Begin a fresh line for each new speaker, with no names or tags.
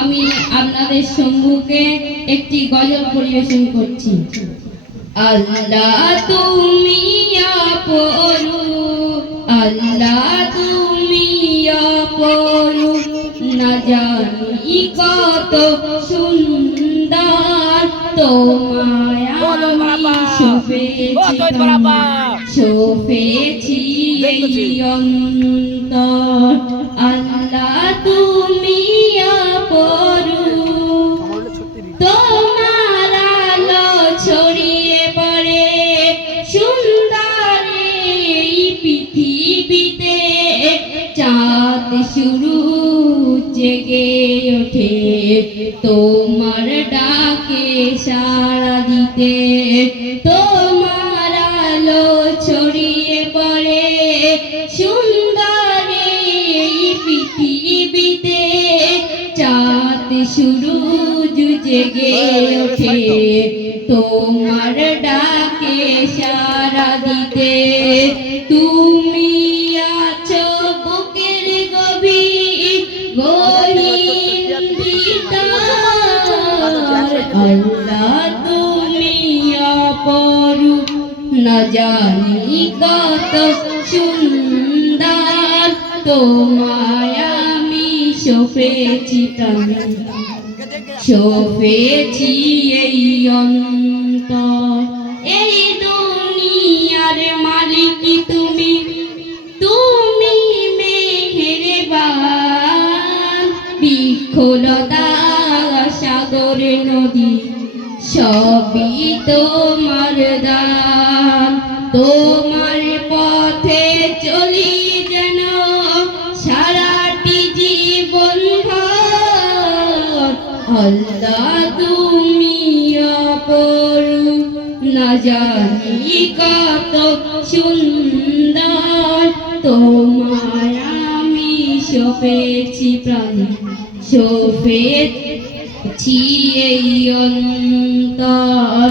আমি আপনাদের সম্মুখে একটি গজল পরিবেশন করছি। আল্লাহ তুমি আপরু আল্লাহ তুমি আপরু না জানি কত সুন্দর তোমায়। আমি শুভেচ্ছি
দেখতেছি।
এই অন্তর আল্লাহ তুমি আপরু তোমার আলো ছড়িয়ে পড়ে সুন্দর এই পৃথিবীতে। চাঁদ শুরু জেগে ওঠে তোমার ডাকে সাড়া দিতে। তোমার ছড়িয়ে পড়ে সুন্দর এই পৃথিবীতে চাঁদ শুরু জেগে ওঠে তোমার ডাকে সারা দিতে তুমি আছো বুকের গভীর গহীন ভিতর জানি কত সুন্দর। তোমায় আমি শোভেছি প্রাণ শোভেছি এই অন্তর। এই দুনিয়ার মালিক তুমি? তুমি মেহেরবান বিক্ষলতা সাগর নদী, সবই তোমার দান। তোমার পথে চলি যেন সারাটি জীবন তুমি অপরু না কত সুন্দর। তোমায় আমি শোভেছি প্রাণ শোভেছি এই অন্তর।